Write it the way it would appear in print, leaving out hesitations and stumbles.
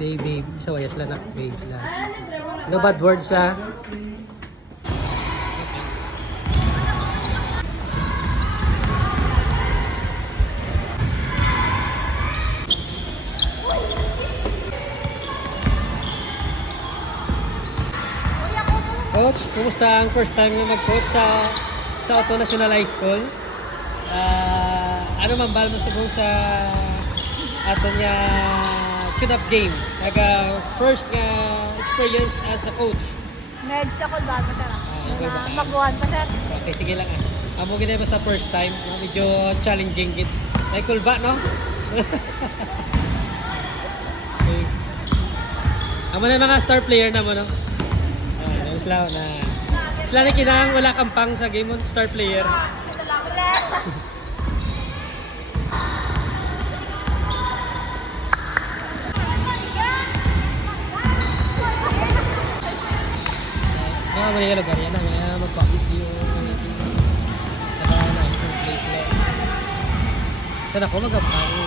Baby, sa wayas lang na. Baby lang. No bad words ha. Coach, kumusta ang first time na mag-coach sa Auto National High School? Ano man ba mo sa ato niya tune-up game? First experience as a coach. Nerds ako ba? Mag-1 pa sir. Okay, sige lang Amo gina ba sa first time? Medyo challenging git. May cool ba, no? Okay. Amo na mga star player na mo, no? Sila na kinahang wala kang pang sa game on star player. Mga lugar yan na mag-public yung saka na isang place lang. Sana ako mag-apply.